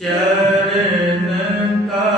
Charan Kamal